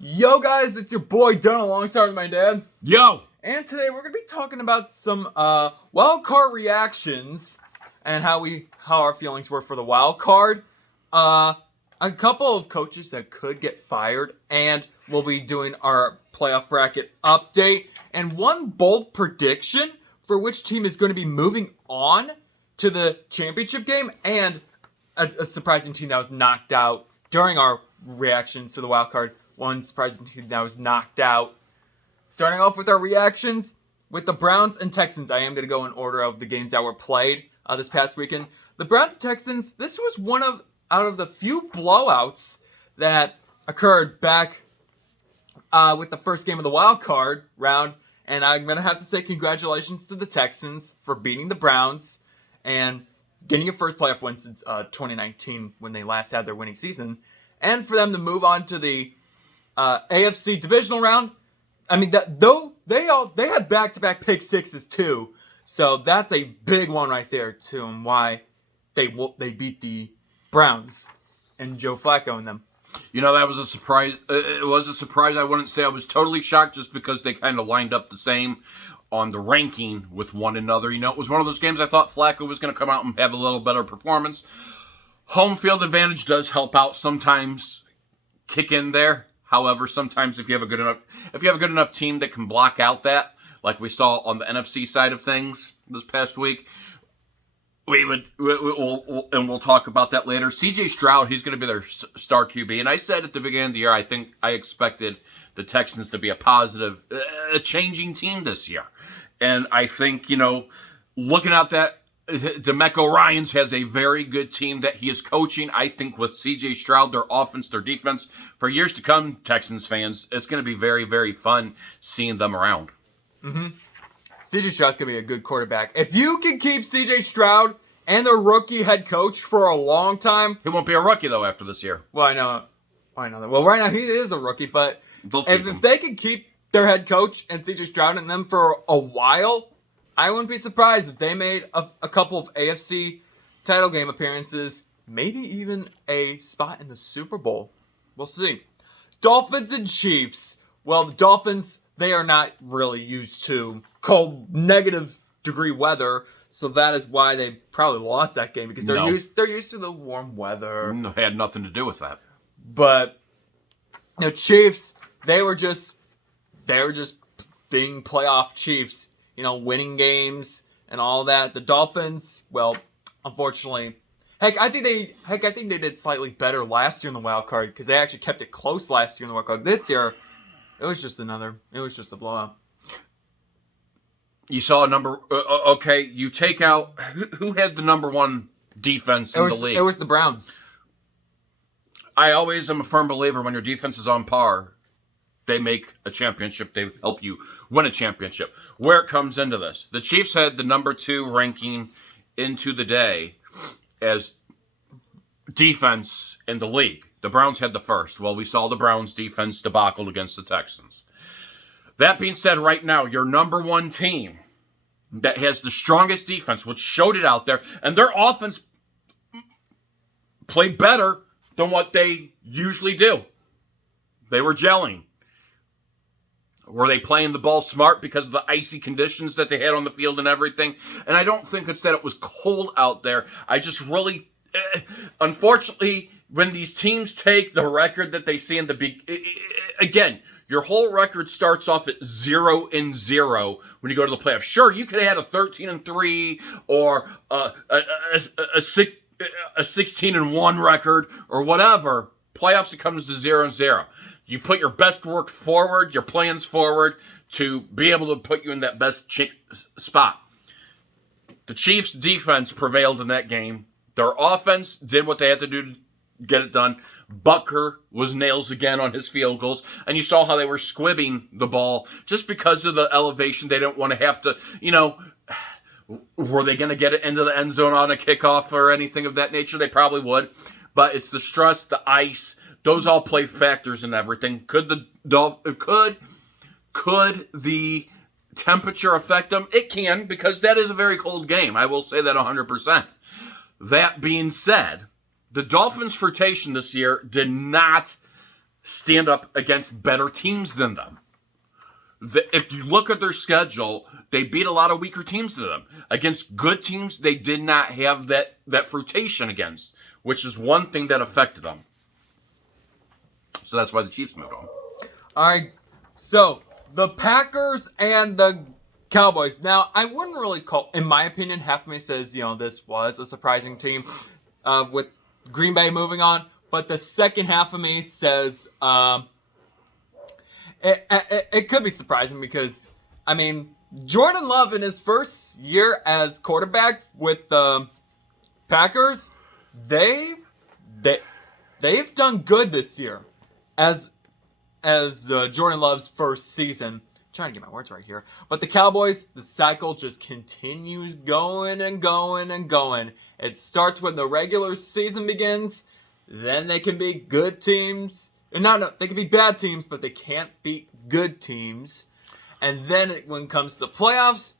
Yo guys, it's your boy Don alongside with my dad. Yo! And today we're gonna be talking about some wild card reactions and how our feelings were for the wild card. A couple of coaches that could get fired, and we'll be doing our playoff bracket update and one bold prediction for which team is going to be moving on to the championship game, and a surprising team that was knocked out during our reactions to the wild card. One surprising team that was knocked out. Starting off with our reactions with the Browns and Texans. I am going to go in order of the games that were played this past weekend. The Browns and Texans, this was out of the few blowouts that occurred back with the first game of the wild card round. And I'm going to have to say congratulations to the Texans for beating the Browns and getting a first playoff win since 2019 when they last had their winning season. And for them to move on to the AFC Divisional round. I mean, they had back-to-back pick sixes too, so that's a big one right there too, and why they beat the Browns and Joe Flacco and them. You know, that was a surprise. It was a surprise. I wouldn't say I was totally shocked just because they kind of lined up the same on the ranking with one another. You know, it was one of those games I thought Flacco was going to come out and have a little better performance. Home field advantage does help out sometimes, kick in there. However, sometimes if you have a good enough team that can block out that, like we saw on the NFC side of things this past week, we'll talk about that later. C.J. Stroud, he's going to be their star QB, and I said at the beginning of the year, I expected the Texans to be a positive, changing team this year, and I think, you know, looking at that, DeMeco Ryans has a very good team that he is coaching. I think with C.J. Stroud, their offense, their defense, for years to come, Texans fans, it's going to be very, very fun seeing them around. Mm-hmm. C.J. Stroud's going to be a good quarterback. If you can keep C.J. Stroud and their rookie head coach for a long time... He won't be a rookie, though, after this year. Well, I know that. Well, right now he is a rookie, but if they can keep their head coach and C.J. Stroud and them for a while... I wouldn't be surprised if they made a couple of AFC title game appearances, maybe even a spot in the Super Bowl. We'll see. Dolphins and Chiefs. Well, the Dolphins, they are not really used to cold, negative-degree weather, so that is why they probably lost that game, because they're used to the warm weather. No, it had nothing to do with that. But the Chiefs, they were just being playoff Chiefs. You know, winning games and all that. The Dolphins, well, unfortunately, I think they did slightly better last year in the wild card because they actually kept it close last year in the wild card. This year, it was just a blowout. You saw a number. Okay, you take out who had the number one defense in the league. It was the Browns. I always am a firm believer when your defense is on par, they make a championship. They help you win a championship. Where it comes into this, the Chiefs had the number 2 ranking into the day as defense in the league. The Browns had the first. Well, we saw the Browns defense debacle against the Texans. That being said, right now, your number 1 team that has the strongest defense, which showed it out there, and their offense played better than what they usually do. They were gelling. Were they playing the ball smart because of the icy conditions that they had on the field and everything? And I don't think it's that it was cold out there. I just really, unfortunately, when these teams take the record that they see in the again, your whole record starts off at 0-0 when you go to the playoffs. Sure, you could have had a 13-3 or a 16-1 record or whatever. Playoffs, it comes to 0-0. You put your best work forward, your plans forward to be able to put you in that best spot. The Chiefs' defense prevailed in that game. Their offense did what they had to do to get it done. Butker was nails again on his field goals. And you saw how they were squibbing the ball just because of the elevation. They didn't want to have to, you know, were they going to get it into the end zone on a kickoff or anything of that nature? They probably would. But it's the stress, the ice. Those all play factors in everything. Could the temperature affect them? It can, because that is a very cold game. I will say that 100%. That being said, the Dolphins' rotation this year did not stand up against better teams than them. If you look at their schedule, they beat a lot of weaker teams than them. Against good teams, they did not have that fruition against, which is one thing that affected them. So that's why the Chiefs moved on. All right, so the Packers and the Cowboys. Now, I wouldn't really call, in my opinion, half of me says, this was a surprising team with Green Bay moving on. But the second half of me says it could be surprising because, Jordan Love in his first year as quarterback with the Packers, they've done good this year as Jordan Love's first season. I'm trying to get my words right here. But the Cowboys, the cycle just continues going and going and going. It starts when the regular season begins. Then they can be good teams. No, they can be bad teams, but they can't beat good teams. And then when it comes to playoffs,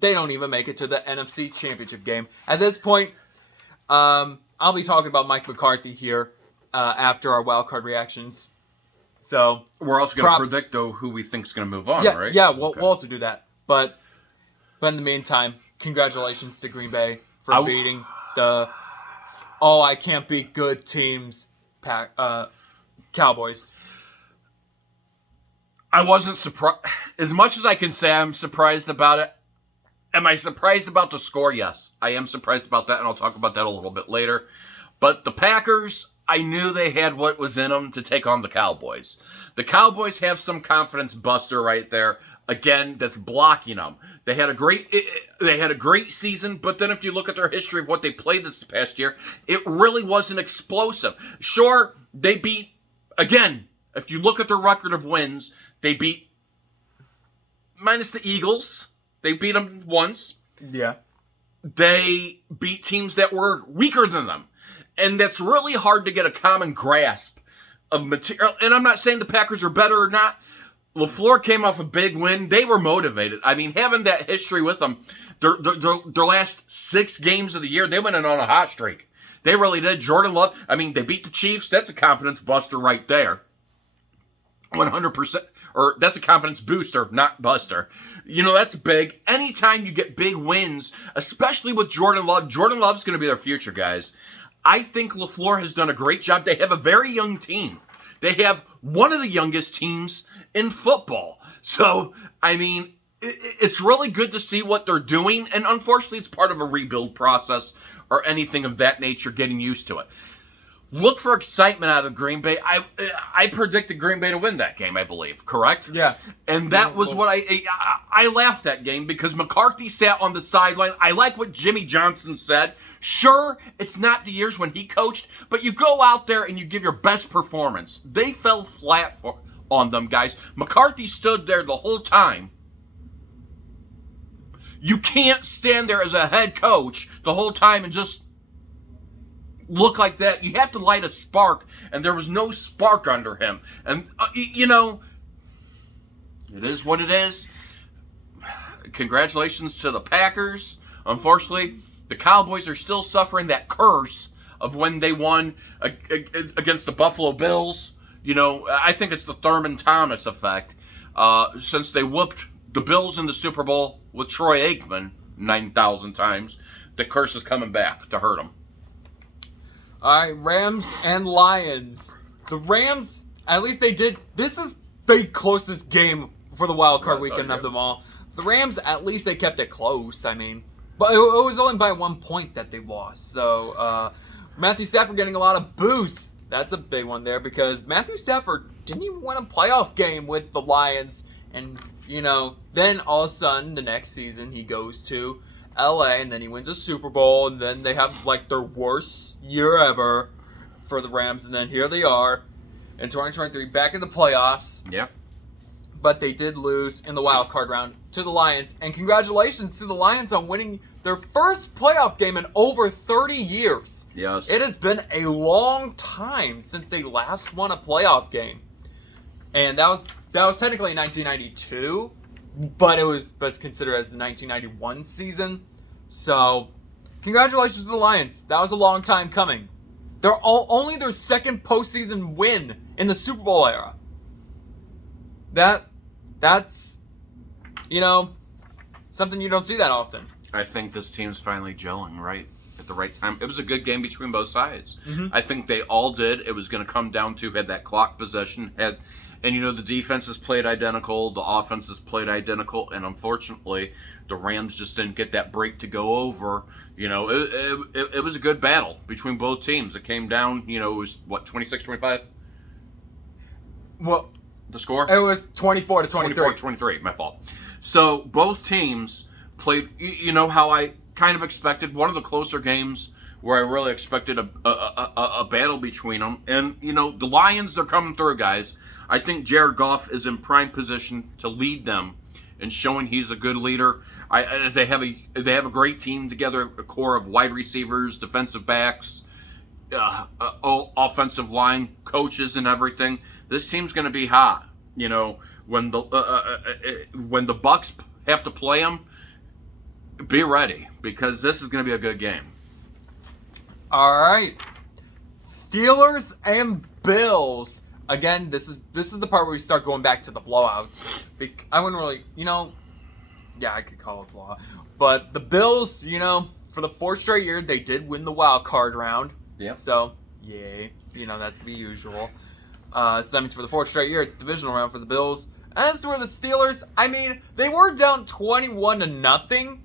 they don't even make it to the NFC Championship game. At this point, I'll be talking about Mike McCarthy here after our wildcard reactions. So we're also going to predict, though, who we think is going to move on, right? Yeah, we'll also do that. But in the meantime, congratulations to Green Bay for beating the I can't beat good teams Cowboys. I wasn't surprised. As much as I can say I'm surprised about it, am I surprised about the score? Yes, I am surprised about that, and I'll talk about that a little bit later. But the Packers, I knew they had what was in them to take on the Cowboys. The Cowboys have some confidence buster right there. Again, that's blocking them. They had a great season, but then if you look at their history of what they played this past year, it really wasn't explosive. Sure, they beat, again, if you look at their record of wins, they beat, minus the Eagles, they beat them once. Yeah. They beat teams that were weaker than them. And that's really hard to get a common grasp of material. And I'm not saying the Packers are better or not. LaFleur came off a big win. They were motivated. Having that history with them, their last 6 games of the year, they went in on a hot streak. They really did. Jordan Love, they beat the Chiefs. That's a confidence buster right there. 100%. Or that's a confidence booster, not buster. That's big. Anytime you get big wins, especially with Jordan Love's going to be their future, guys. I think LaFleur has done a great job. They have a very young team. They have one of the youngest teams in football. So, it's really good to see what they're doing. And unfortunately, it's part of a rebuild process or anything of that nature, getting used to it. Look for excitement out of Green Bay. I predicted Green Bay to win that game, I believe. Correct? Yeah. And that was what I laughed that game because McCarthy sat on the sideline. I like what Jimmy Johnson said. Sure, it's not the years when he coached, but you go out there and you give your best performance. They fell flat on them, guys. McCarthy stood there the whole time. You can't stand there as a head coach the whole time and just look like that. You have to light a spark, and there was no spark under him. And, it is what it is. Congratulations to the Packers. Unfortunately, the Cowboys are still suffering that curse of when they won against the Buffalo Bills. I think it's the Thurman Thomas effect. Since they whooped the Bills in the Super Bowl with Troy Aikman 9,000 times, the curse is coming back to hurt them. All right, Rams and Lions. The Rams, at least they did. This is the closest game for the wild card weekend of them all. The Rams, at least they kept it close. But it was only by 1 point that they lost. So Matthew Stafford getting a lot of boosts. That's a big one there because Matthew Stafford didn't even win a playoff game with the Lions. And, then all of a sudden, the next season, he goes to LA, and then he wins a Super Bowl, and then they have, their worst year ever for the Rams, and then here they are in 2023, back in the playoffs. Yeah. But they did lose in the wild card round to the Lions, and congratulations to the Lions on winning their first playoff game in over 30 years. Yes. It has been a long time since they last won a playoff game. And that was technically 1992, but it's considered as the 1991 season. So, congratulations to the Lions. That was a long time coming. They're only their second postseason win in the Super Bowl era. That's something you don't see that often. I think this team's finally gelling right at the right time. It was a good game between both sides. Mm-hmm. I think they all did. It was going to come down to had that clock possession, and the defenses played identical, the offenses played identical, and unfortunately, the Rams just didn't get that break to go over. It was a good battle between both teams. It came down, it was, 26-25? Well, the score? It was 24 to 23. 24-23, my fault. So both teams played, how I kind of expected, one of the closer games where I really expected a battle between them. And, the Lions are coming through, guys. I think Jared Goff is in prime position to lead them and showing he's a good leader. They have a great team together, a core of wide receivers, defensive backs, offensive line coaches, and everything. This team's going to be hot. When the Bucks have to play them, be ready because this is going to be a good game. All right, Steelers and Bills. Again, this is the part where we start going back to the blowouts. I wouldn't really, yeah, I could call it a blowout. But the Bills, for the fourth straight year, they did win the wild card round. Yeah. So, yay. That's going to be usual. So that means for the fourth straight year, it's divisional round for the Bills. As for the Steelers, they were down 21-0,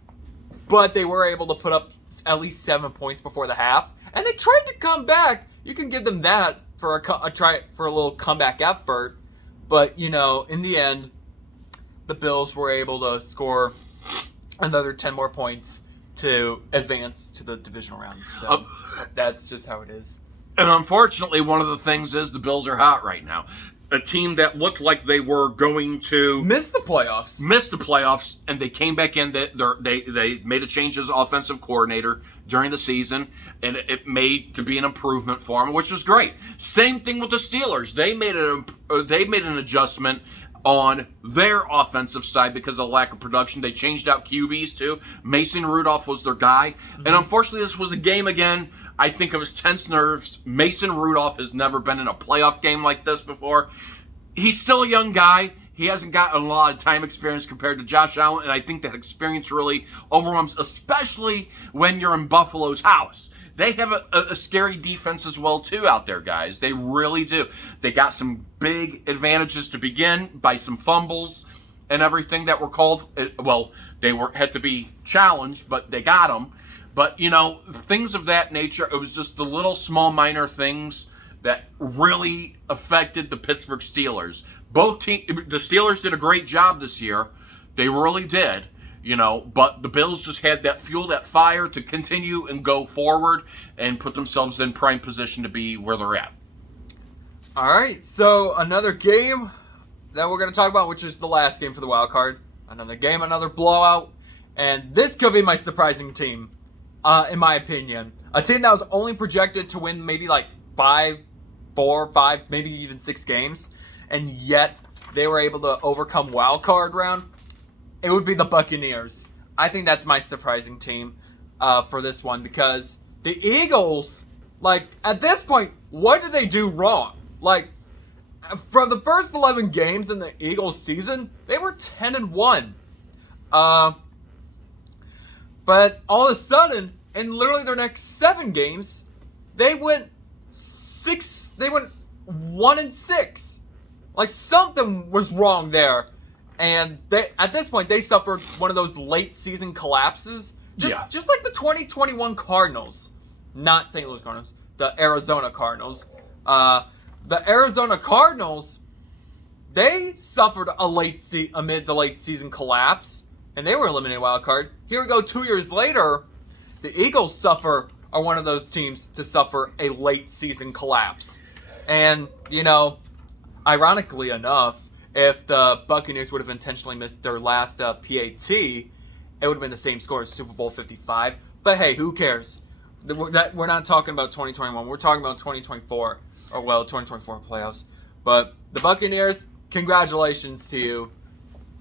but they were able to put up at least 7 points before the half. And they tried to come back. You can give them that for a little comeback effort. But, in the end, the Bills were able to score another 10 more points to advance to the divisional round. So that's just how it is. And unfortunately, one of the things is the Bills are hot right now. A team that looked like they were going to miss the playoffs, and they came back in. They made a change as offensive coordinator during the season, and it made to be an improvement for them, which was great. Same thing with the Steelers. They made an adjustment on their offensive side because of the lack of production. They changed out QBs too. Mason Rudolph was their guy, and unfortunately, this was a game again. I think it was tense nerves. Mason Rudolph has never been in a playoff game like this before. He's still a young guy. He hasn't gotten a lot of time experience compared to Josh Allen, and I think that experience really overwhelms, especially when you're in Buffalo's house. They have a scary defense as well, too, out there, guys. They really do. They got some big advantages to begin by some fumbles and everything that were called. Well, they had to be challenged, but they got them. But, things of that nature, it was just the little small minor things that really affected the Pittsburgh Steelers. The Steelers did a great job this year. They really did, but the Bills just had that fuel, that fire to continue and go forward and put themselves in prime position to be where they're at. All right, so another game that we're going to talk about, which is the last game for the wild card. Another game, another blowout. And this could be my surprising team. In my opinion, a team that was only projected to win maybe like 4, 5, maybe even 6 games, and yet they were able to overcome wild card round. It would be the Buccaneers. I think that's my surprising team for this one because the Eagles, at this point, what did they do wrong? From the first 11 games in the Eagles season, they were 10-1. But all of a sudden, in literally their next 7 games, they went 1-6. Something was wrong there. And at this point, they suffered one of those late season collapses. Just like the 2021 Cardinals. Not St. Louis Cardinals. The Arizona Cardinals. The Arizona Cardinals, they suffered a mid to late season collapse. And they were eliminated wild card. Here we go 2 years later. The Eagles are one of those teams to suffer a late season collapse. And, ironically enough, if the Buccaneers would have intentionally missed their last PAT, it would have been the same score as Super Bowl 55. But hey, who cares? We're not talking about 2021. We're talking about 2024. 2024 playoffs. But the Buccaneers, congratulations to you.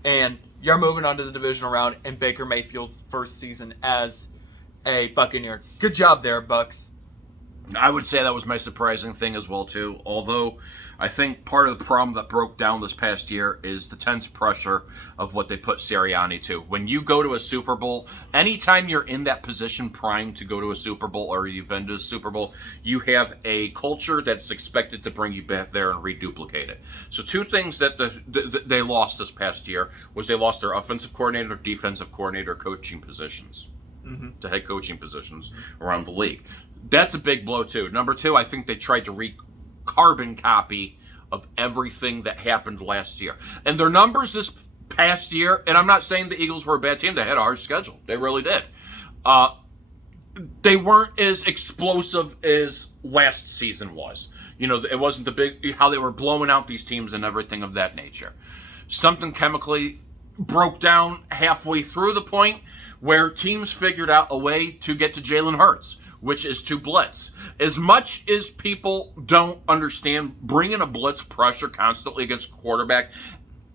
And you're moving on to the divisional round in Baker Mayfield's first season as a Buccaneer. Good job there, Bucks. I would say that was my surprising thing as well too. Although I think part of the problem that broke down this past year is the tense pressure of what they put Sirianni to. When you go to a Super Bowl, anytime you're in that position primed to go to a Super Bowl or you've been to a Super Bowl, you have a culture that's expected to bring you back there and reduplicate it. So two things that they lost this past year was they lost their offensive coordinator, defensive coordinator, coaching positions. To head coaching positions around the league. That's a big blow too. Number two, I think they tried to carbon copy of everything that happened last year. And their numbers this past year, and I'm not saying the Eagles were a bad team. They had a hard schedule. They really did. They weren't as explosive as last season was. You know, it wasn't the big, how they were blowing out these teams and everything of that nature. Something chemically broke down halfway through the point where teams figured out a way to get to Jalen Hurts, which is to blitz. As much as people don't understand bringing a blitz pressure constantly against a quarterback,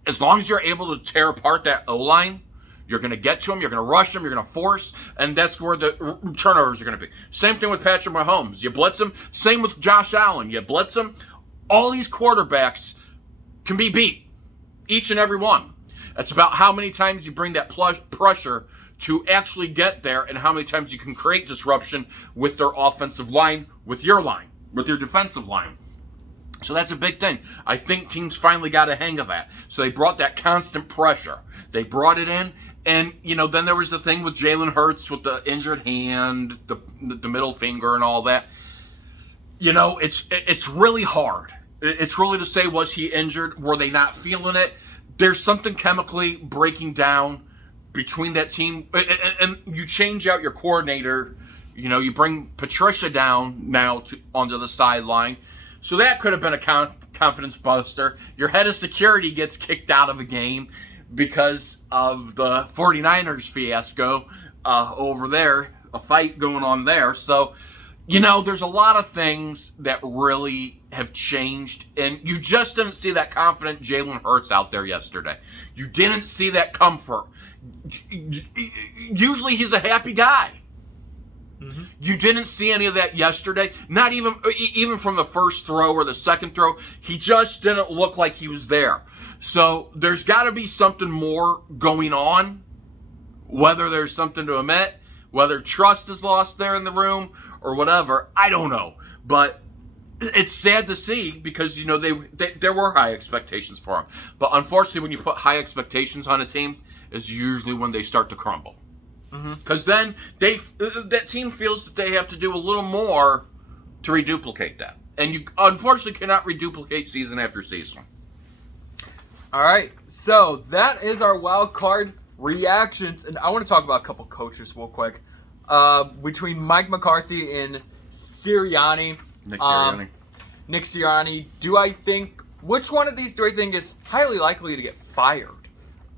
as long as you're able to tear apart that O-line, you're going to get to him, you're going to rush him, you're going to force, and that's where the turnovers are going to be. Same thing with Patrick Mahomes. You blitz him. Same with Josh Allen. You blitz him. All these quarterbacks can be beat, each and every one. It's about how many times you bring that pressure to actually get there and how many times you can create disruption with their offensive line, with your defensive line. So that's a big thing. I think teams finally got a hang of that. So they brought that constant pressure. They brought it in, and, you know, then there was the thing with Jalen Hurts with the injured hand, the middle finger and all that. You know, it's really hard. It's really to say, was he injured? Were they not feeling it? There's something chemically breaking down between that team, and you change out your coordinator. You know, you bring Patricia down now onto the sideline. So that could have been a confidence buster. Your head of security gets kicked out of a game because of the 49ers fiasco over there, a fight going on there. So, you know, there's a lot of things that really have changed, and you just didn't see that confident Jalen Hurts out there yesterday. You didn't see that comfort. Usually he's a happy guy. Mm-hmm. You didn't see any of that yesterday. Not even from the first throw or the second throw. He just didn't look like he was there. So there's got to be something more going on. Whether there's something to omit, whether trust is lost there in the room or whatever, I don't know. But it's sad to see because, you know, there were high expectations for him. But unfortunately, when you put high expectations on a team, is usually when they start to crumble. Because then that team feels that they have to do a little more to reduplicate that. And you unfortunately cannot reduplicate season after season. All right, so that is our wild card reactions. And I want to talk about a couple coaches real quick. Between Mike McCarthy and Sirianni. Nick Sirianni. Nick Sirianni. Which one of these do I think is highly likely to get fired?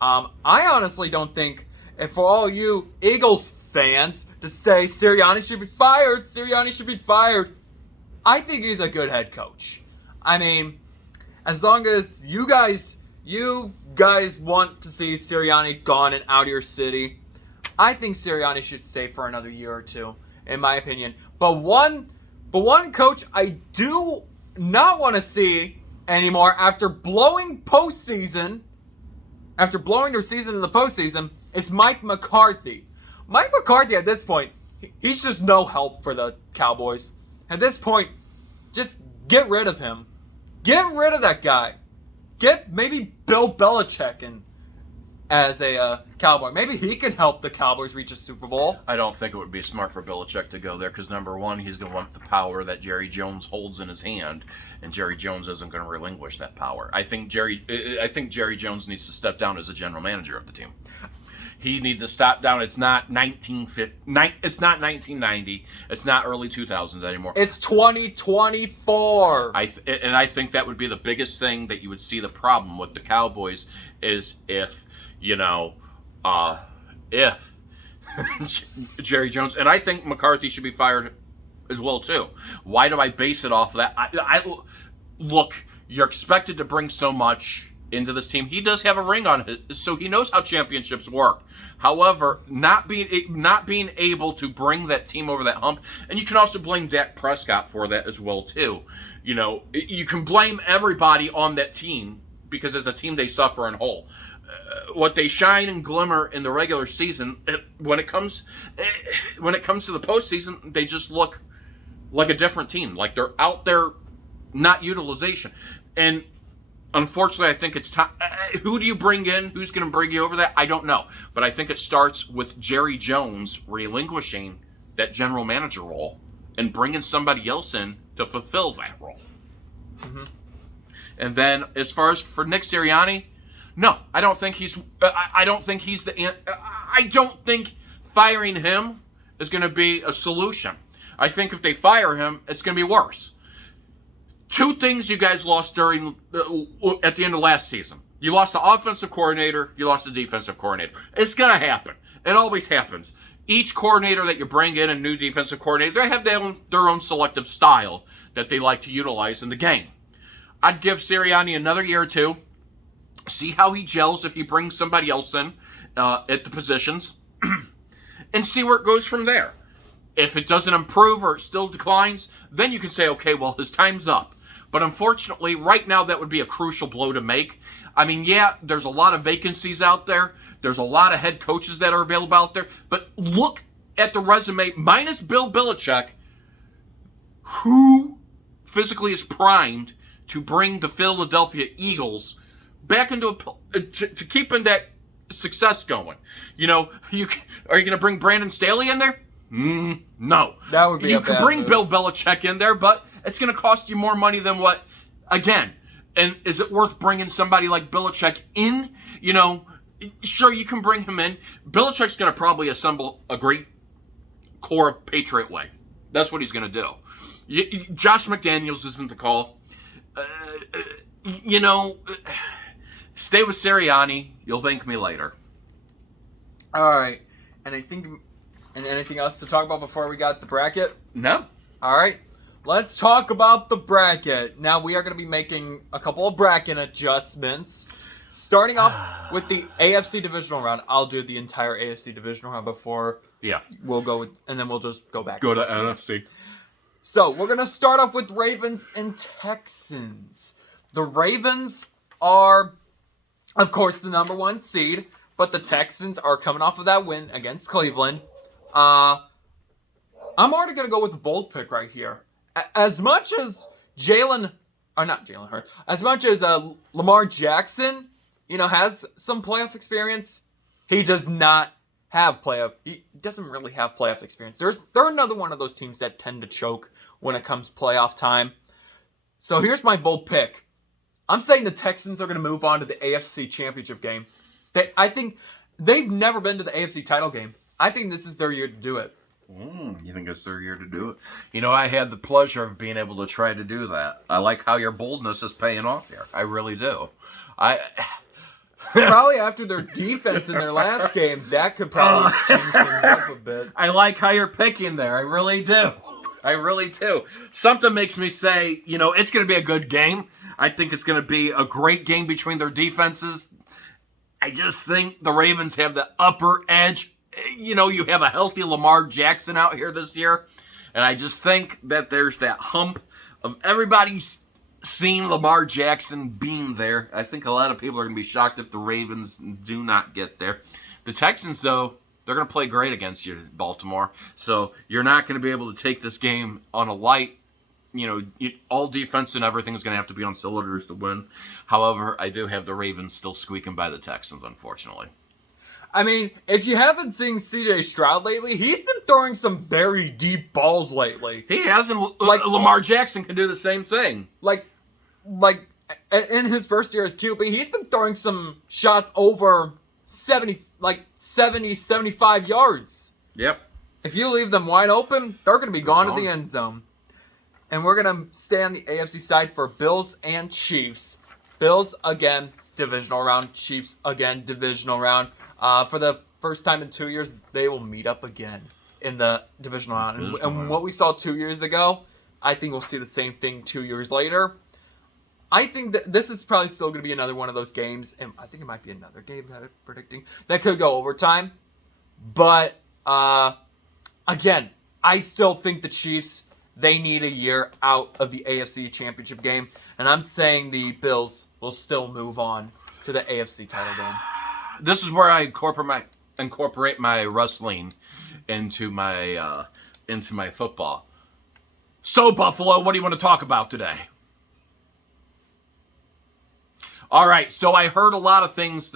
I honestly don't think, and for all you Eagles fans to say Sirianni should be fired, I think he's a good head coach. I mean, as long as you guys want to see Sirianni gone and out of your city, I think Sirianni should stay for another year or two, in my opinion. But one coach I do not want to see anymore after blowing their season in the postseason, is Mike McCarthy. Mike McCarthy, at this point, he's just no help for the Cowboys. At this point, just get rid of him. Get rid of that guy. Get maybe Bill Belichick as a Cowboy. Maybe he can help the Cowboys reach a Super Bowl. I don't think it would be smart for Belichick to go there because, number one, he's going to want the power that Jerry Jones holds in his hand, and Jerry Jones isn't going to relinquish that power. I think Jerry Jones needs to step down as a general manager of the team. He needs to stop down. It's not 1990. It's not early 2000s anymore. It's 2024. I think that would be the biggest thing that you would see the problem with the Cowboys is if Jerry Jones, and I think McCarthy should be fired as well too. Why do I base it off of that? Look, you're expected to bring so much into this team. He does have a ring on it, so he knows how championships work. However, not being able to bring that team over that hump, and you can also blame Dak Prescott for that as well too. You know, you can blame everybody on that team because as a team they suffer in whole. What they shine and glimmer in the regular season, when it comes to the postseason, they just look like a different team. Like they're out there, not utilization. And unfortunately, I think it's time. Who do you bring in? Who's going to bring you over that? I don't know. But I think it starts with Jerry Jones relinquishing that general manager role and bringing somebody else in to fulfill that role. Mm-hmm. And then as far as for Nick Sirianni, no, I don't think he's the. I don't think firing him is going to be a solution. I think if they fire him, it's going to be worse. Two things you guys lost at the end of last season. You lost the offensive coordinator, you lost the defensive coordinator. It's going to happen. It always happens. Each coordinator that you bring in, a new defensive coordinator, they have their own selective style that they like to utilize in the game. I'd give Sirianni another year or two, see how he gels if he brings somebody else in at the positions, and see where it goes from there. If it doesn't improve or it still declines, then you can say, okay, well, his time's up. But unfortunately, right now, that would be a crucial blow to make. I mean, yeah, there's a lot of vacancies out there. There's a lot of head coaches that are available out there. But look at the resume, minus Bill Belichick, who physically is primed to bring the Philadelphia Eagles back into to keeping that success going. You know, are you going to bring Brandon Staley in there? No. That would be You could bring Bill Belichick in there, but it's going to cost you more money than what, again, and is it worth bringing somebody like Belichick in? You know, sure, you can bring him in. Belichick's going to probably assemble a great core of Patriot way. That's what he's going to do. Josh McDaniels isn't the call. Stay with Sirianni. You'll thank me later. All right. And anything else to talk about before we got the bracket? No. All right. Let's talk about the bracket. Now, we are going to be making a couple of bracket adjustments. Starting off with the AFC Divisional round. I'll do the entire AFC Divisional round before we'll go with, and then we'll just go back. Go to NFC. So, we're going to start off with Ravens and Texans. The Ravens are, of course, the number one seed, but the Texans are coming off of that win against Cleveland. I'm already going to go with the bold pick right here. As much as as much as Lamar Jackson, has some playoff experience, he does not have he doesn't really have playoff experience. They're another one of those teams that tend to choke when it comes playoff time. So here's my bold pick. I'm saying the Texans are going to move on to the AFC Championship game. I think they've never been to the AFC title game. I think this is their year to do it. You think it's their year to do it? I had the pleasure of being able to try to do that. I like how your boldness is paying off here. I really do. Probably after their defense in their last game, that could probably change things up a bit. I like how you're picking there. I really do. I really do. Something makes me say, it's going to be a good game. I think it's going to be a great game between their defenses. I just think the Ravens have the upper edge. You have a healthy Lamar Jackson out here this year. And I just think that there's that hump of everybody's seen Lamar Jackson being there. I think a lot of people are going to be shocked if the Ravens do not get there. The Texans, though, they're going to play great against you, Baltimore. So you're not going to be able to take this game on a light. All defense and everything is going to have to be on cylinders to win. However, I do have the Ravens still squeaking by the Texans, unfortunately. I mean, if you haven't seen C.J. Stroud lately, he's been throwing some very deep balls lately. He has, and Lamar Jackson can do the same thing. Like in his first year as QB, he's been throwing some shots over 75 yards. Yep. If you leave them wide open, they're going to be gone to the end zone. And we're going to stay on the AFC side for Bills and Chiefs. Bills, again, divisional round. Chiefs, again, divisional round. For the first time in 2 years, they will meet up again in the divisional round. And what we saw 2 years ago, I think we'll see the same thing 2 years later. I think that this is probably still going to be another one of those games, and I think it might be another game that I'm predicting that could go overtime. But again, I still think the Chiefs, they need a year out of the AFC Championship game, and I'm saying the Bills will still move on to the AFC title game. This is where I incorporate my wrestling into my football. So, Buffalo, what do you want to talk about today? All right, so I heard a lot of things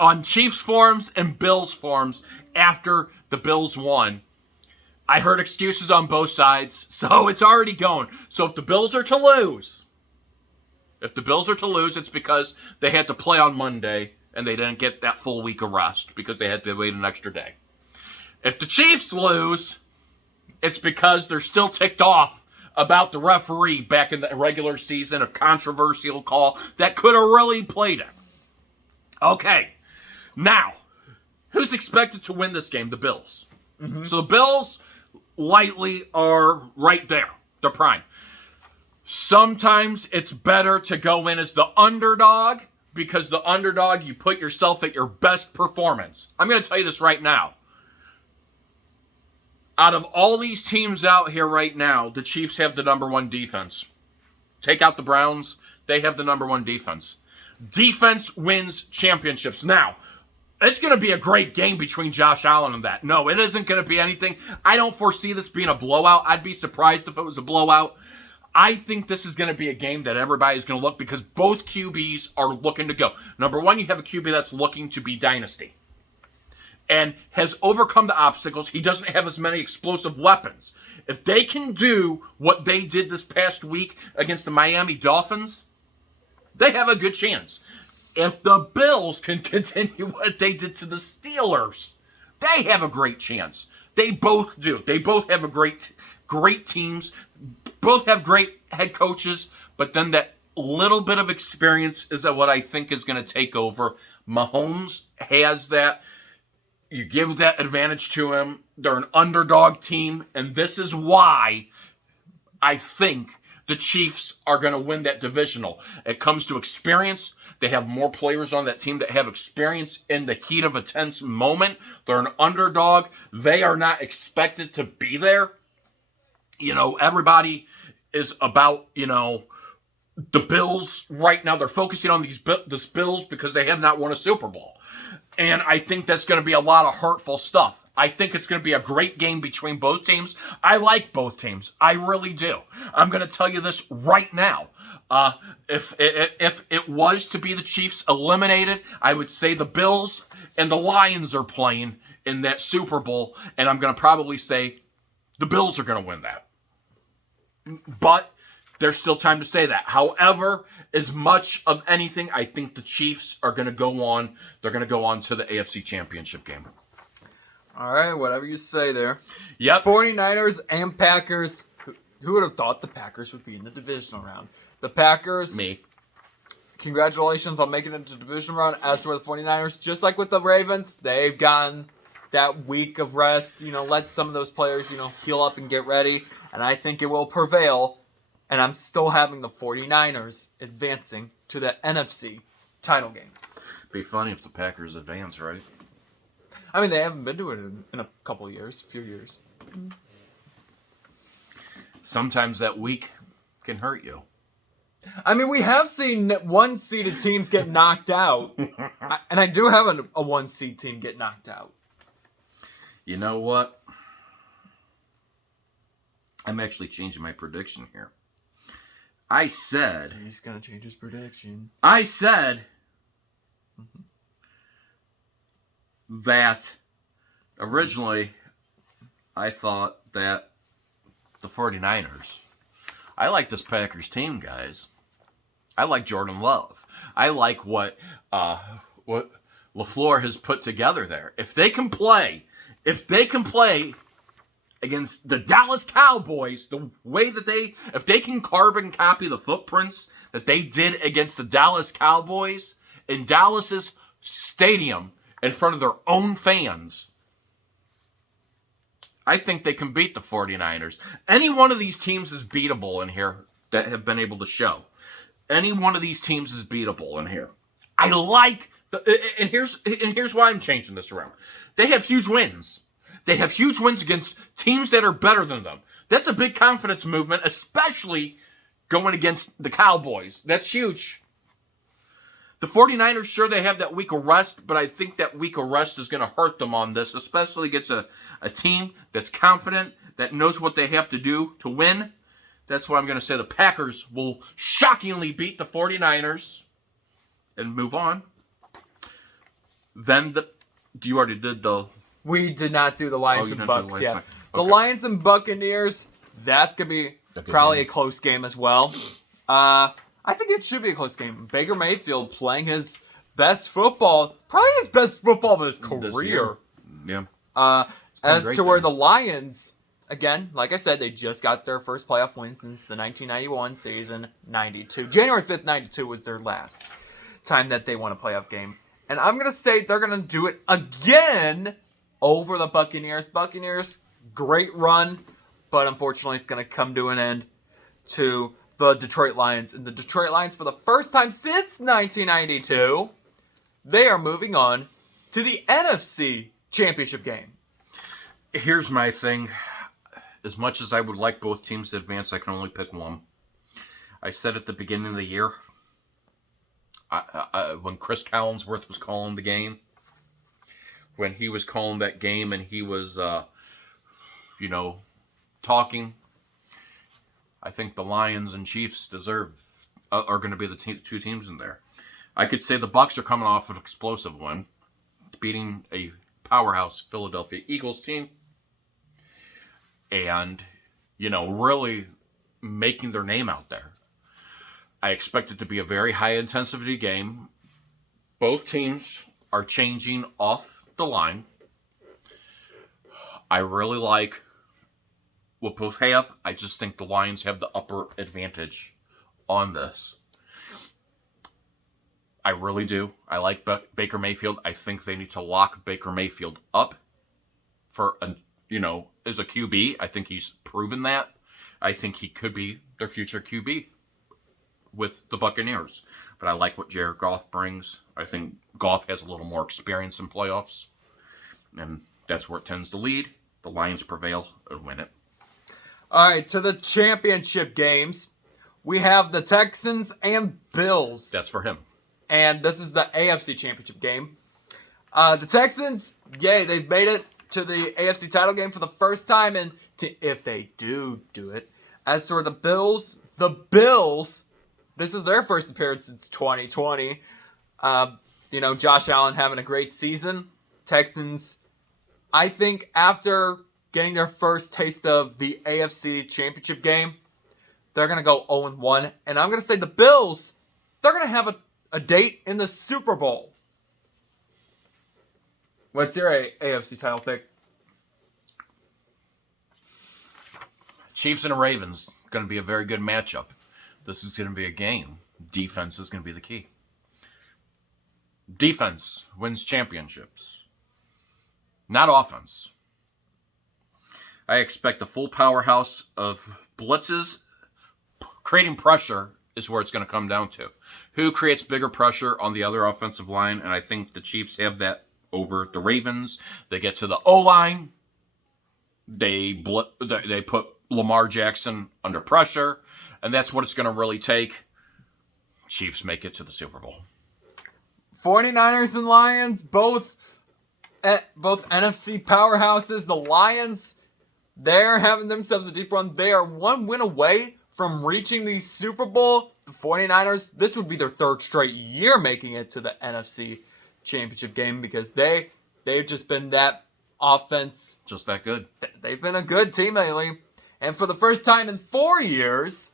on Chiefs forums and Bills forums after the Bills won. I heard excuses on both sides, so it's already going. So if the Bills are to lose, it's because they had to play on Monday and they didn't get that full week of rest because they had to wait an extra day. If the Chiefs lose, it's because they're still ticked off about the referee back in the regular season, a controversial call that could have really played it. Okay, now, who's expected to win this game? The Bills. Mm-hmm. So the Bills lightly are right there. They're prime. Sometimes it's better to go in as the underdog because the underdog, you put yourself at your best performance. I'm going to tell you this right now. Out of all these teams out here right now, the Chiefs have the number one defense. Take out the Browns, they have the number one defense. Defense wins championships. Now, it's going to be a great game between Josh Allen and that. No, it isn't going to be anything. I don't foresee this being a blowout. I'd be surprised if it was a blowout. I think this is going to be a game that everybody's going to look because both QBs are looking to go. Number one, you have a QB that's looking to be dynasty and has overcome the obstacles. He doesn't have as many explosive weapons. If they can do what they did this past week against the Miami Dolphins, they have a good chance. If the Bills can continue what they did to the Steelers, they have a great chance. They both do. They both have a great teams. Both have great head coaches, but then that little bit of experience is what I think is going to take over. Mahomes has that. You give that advantage to him. They're an underdog team, and this is why I think the Chiefs are going to win that divisional. It comes to experience. They have more players on that team that have experience in the heat of a tense moment. They're an underdog. They are not expected to be there. You know, everybody is about, the Bills right now. They're focusing on this Bills because they have not won a Super Bowl. And I think that's going to be a lot of hurtful stuff. I think it's going to be a great game between both teams. I like both teams. I really do. I'm going to tell you this right now. If it was to be the Chiefs eliminated, I would say the Bills and the Lions are playing in that Super Bowl. And I'm going to probably say the Bills are going to win that. But there's still time to say that. However, as much of anything, I think the Chiefs are going to go on. They're going to go on to the AFC Championship game. All right, whatever you say there. Yep. 49ers and Packers. Who would have thought the Packers would be in the divisional round? The Packers. Me. Congratulations on making it to the divisional round. As for the 49ers, just like with the Ravens, they've gotten that week of rest. Let some of those players, heal up and get ready. And I think it will prevail. And I'm still having the 49ers advancing to the NFC title game. Be funny if the Packers advance, right? I mean, they haven't been to it in a couple of years, a few years. Sometimes that week can hurt you. I mean, we have seen one-seeded teams get knocked out. And I do have a one-seed team get knocked out. You know what? I'm actually changing my prediction here. I said... He's going to change his prediction. I said that originally I thought that the 49ers... I like this Packers team, guys. I like Jordan Love. I like what LaFleur has put together there. If they can play against the Dallas Cowboys, the way that if they can carbon copy the footprints that they did against the Dallas Cowboys in Dallas's stadium in front of their own fans, I think they can beat the 49ers. Any one of these teams is beatable in here that have been able to show. Any one of these teams is beatable in here. I like and here's why I'm changing this around. They have huge wins. They have huge wins against teams that are better than them. That's a big confidence movement, especially going against the Cowboys. That's huge. The 49ers, sure, they have that week of rest, but I think that week of rest is going to hurt them on this, especially against a team that's confident, that knows what they have to do to win. That's why I'm going to say the Packers will shockingly beat the 49ers and move on. Then you already did the... We did not do the Lions and Bucks yet. Okay. The Lions and Buccaneers, that's going to be probably a close game as well. I think it should be a close game. Baker Mayfield playing his best football, probably his best football of his career. Yeah. As to where the Lions, again, like I said, they just got their first playoff win since the 1991 season, 92. January 5th, 92 was their last time that they won a playoff game. And I'm going to say they're going to do it again over the Buccaneers. Buccaneers, great run, but unfortunately it's going to come to an end to the Detroit Lions. And the Detroit Lions, for the first time since 1992, they are moving on to the NFC Championship game. Here's my thing. As much as I would like both teams to advance, I can only pick one. I said at the beginning of the year, when Chris Collinsworth was calling the game, when he was calling that game and he was, talking, I think the Lions and Chiefs are going to be the two teams in there. I could say the Bucs are coming off an explosive win, beating a powerhouse Philadelphia Eagles team, and really making their name out there. I expect it to be a very high intensity game. Both teams are changing off the line. I really like what both have. I just think the Lions have the upper advantage on this. I really do. I like Baker Mayfield. I think they need to lock Baker Mayfield up for as a QB. I think he's proven that. I think he could be their future QB with the Buccaneers. But I like what Jared Goff brings. I think Goff has a little more experience in playoffs, and that's where it tends to lead. The Lions prevail and win it. All right, to the championship games, we have the Texans and Bills. That's for him. And this is the AFC Championship game. The Texans, yay, they've made it to the AFC title game for the first time, and if they do it. As for the Bills, this is their first appearance since 2020. Josh Allen having a great season. Texans, I think after getting their first taste of the AFC Championship game, they're going to go 0-1. And I'm going to say the Bills, they're going to have a date in the Super Bowl. What's your AFC title pick? Chiefs and the Ravens, going to be a very good matchup. This is going to be a game. Defense is going to be the key. Defense wins championships, not offense. I expect a full powerhouse of blitzes. Creating pressure is where it's going to come down to. Who creates bigger pressure on the other offensive line? And I think the Chiefs have that over the Ravens. They get to the O-line. They put Lamar Jackson under pressure. And that's what it's going to really take. Chiefs make it to the Super Bowl. 49ers and Lions, both NFC powerhouses. The Lions, they're having themselves a deep run. They are one win away from reaching the Super Bowl. The 49ers, this would be their third straight year making it to the NFC Championship game because they've just been that offense. Just that good. They've been a good team lately. And for the first time in 4 years,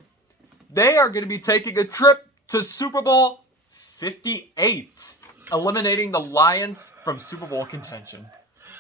they are going to be taking a trip to Super Bowl 58, eliminating the Lions from Super Bowl contention.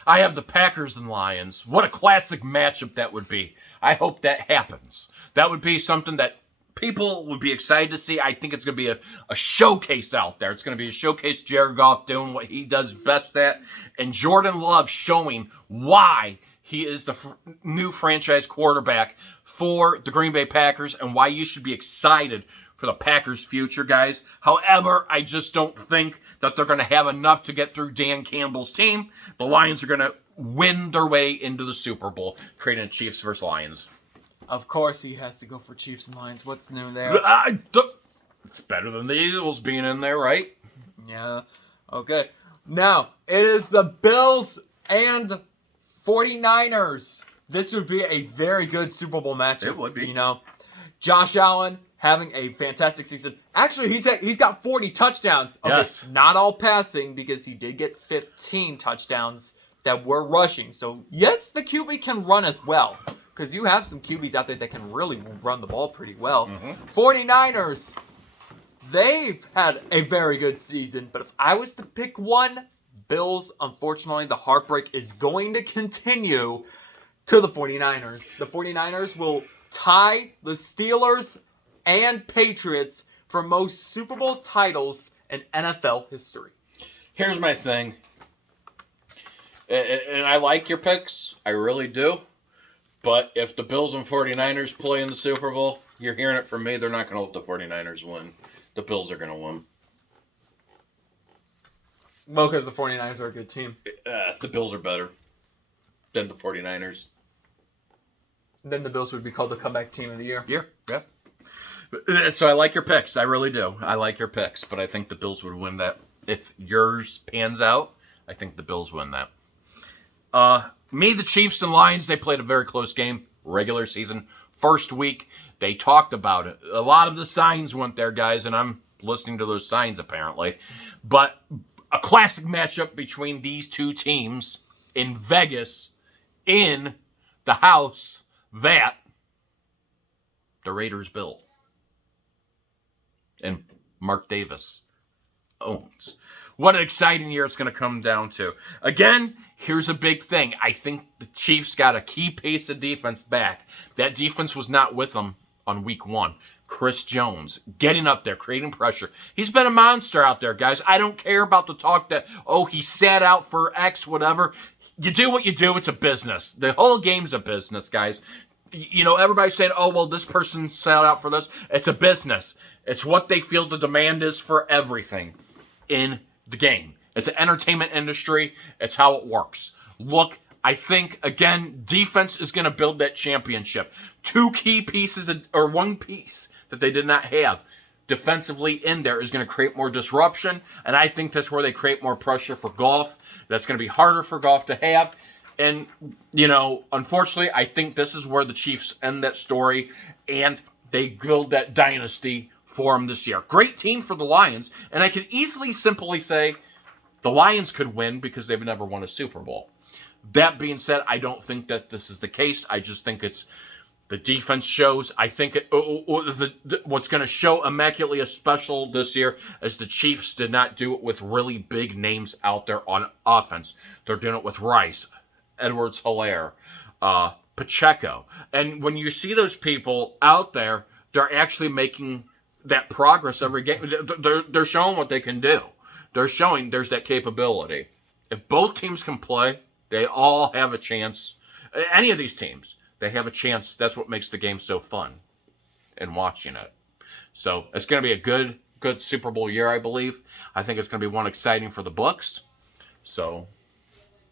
I have the Packers and Lions. What a classic matchup that would be. I hope that happens. That would be something that people would be excited to see. I think it's going to be a showcase out there. It's going to be a showcase. Jared Goff doing what he does best at, and Jordan Love showing why he is the new franchise quarterback for the Green Bay Packers and why you should be excited for the Packers' future, guys. However, I just don't think that they're going to have enough to get through Dan Campbell's team. The Lions are going to win their way into the Super Bowl, creating a Chiefs versus Lions. Of course, he has to go for Chiefs and Lions. What's new there? It's better than the Eagles being in there, right? Yeah. Okay. Now, it is the Bills and 49ers. This would be a very good Super Bowl matchup. It would be. You know, Josh Allen having a fantastic season. Actually, he's got 40 touchdowns. Okay, yes. Not all passing because he did get 15 touchdowns that were rushing. So, yes, the QB can run as well. Because you have some QBs out there that can really run the ball pretty well. 49ers, they've had a very good season. But if I was to pick one, Bills, unfortunately, the heartbreak is going to continue to the 49ers. The 49ers will tie the Steelers and Patriots for most Super Bowl titles in NFL history. Here's my thing. And I like your picks. I really do. But if the Bills and 49ers play in the Super Bowl, you're hearing it from me, they're not going to let the 49ers win. The Bills are going to win. Well, because the 49ers are a good team. The Bills are better than the 49ers. Then the Bills would be called the comeback team of the year. Yeah. So I like your picks. I really do. I like your picks. But I think the Bills would win that. If yours pans out, I think the Bills win that. The Chiefs and Lions, they played a very close game. Regular season. First week, they talked about it. A lot of the signs went there, guys, and I'm listening to those signs apparently. But a classic matchup between these two teams in Vegas, in the house that the Raiders built and Mark Davis owns. What an exciting year it's going to come down to. Again, here's a big thing. I think the Chiefs got a key piece of defense back. That defense was not with them on week 1. Chris Jones getting up there, creating pressure. He's been a monster out there, guys. I don't care about the talk that, he sat out for X, whatever. You do what you do. It's a business. The whole game's a business, guys. You know, everybody's saying, this person sat out for this. It's a business. It's what they feel the demand is for everything in the game. It's an entertainment industry. It's how it works. Look, I think, again, defense is going to build that championship. 2 key pieces, or 1 piece that they did not have defensively in there is going to create more disruption, and I think that's where they create more pressure for Goff. That's going to be harder for Goff to have. And, unfortunately, I think this is where the Chiefs end that story, and they build that dynasty for them this year. Great team for the Lions, and I could easily simply say the Lions could win because they've never won a Super Bowl. That being said, I don't think that this is the case. I just think it's the defense shows. I think what's going to show immaculately special this year is the Chiefs did not do it with really big names out there on offense. They're doing it with Rice, Edwards-Helaire, Pacheco. And when you see those people out there, they're actually making that progress every game. They're showing what they can do. They're showing there's that capability. If both teams can play, they all have a chance. Any of these teams, they have a chance. That's what makes the game so fun and watching it. So it's going to be a good Super Bowl year, I believe. I think it's going to be one exciting for the books. So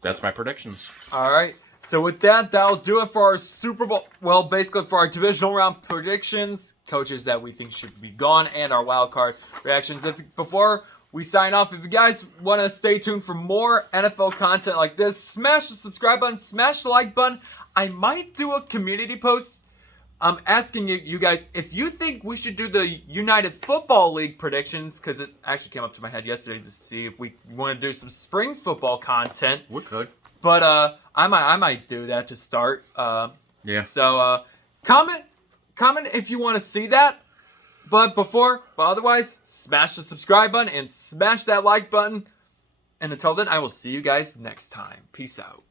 that's my predictions. All right. So with that, that'll do it for our Super Bowl. Well, basically for our divisional round predictions, coaches that we think should be gone, and our wild card reactions. Before we sign off, if you guys want to stay tuned for more NFL content like this, smash the subscribe button, smash the like button. I might do a community post. I'm asking you guys if you think we should do the United Football League predictions, because it actually came up to my head yesterday to see if we want to do some spring football content. We could. But I might do that to start. Yeah. So comment if you want to see that. But otherwise, smash the subscribe button and smash that like button. And until then, I will see you guys next time. Peace out.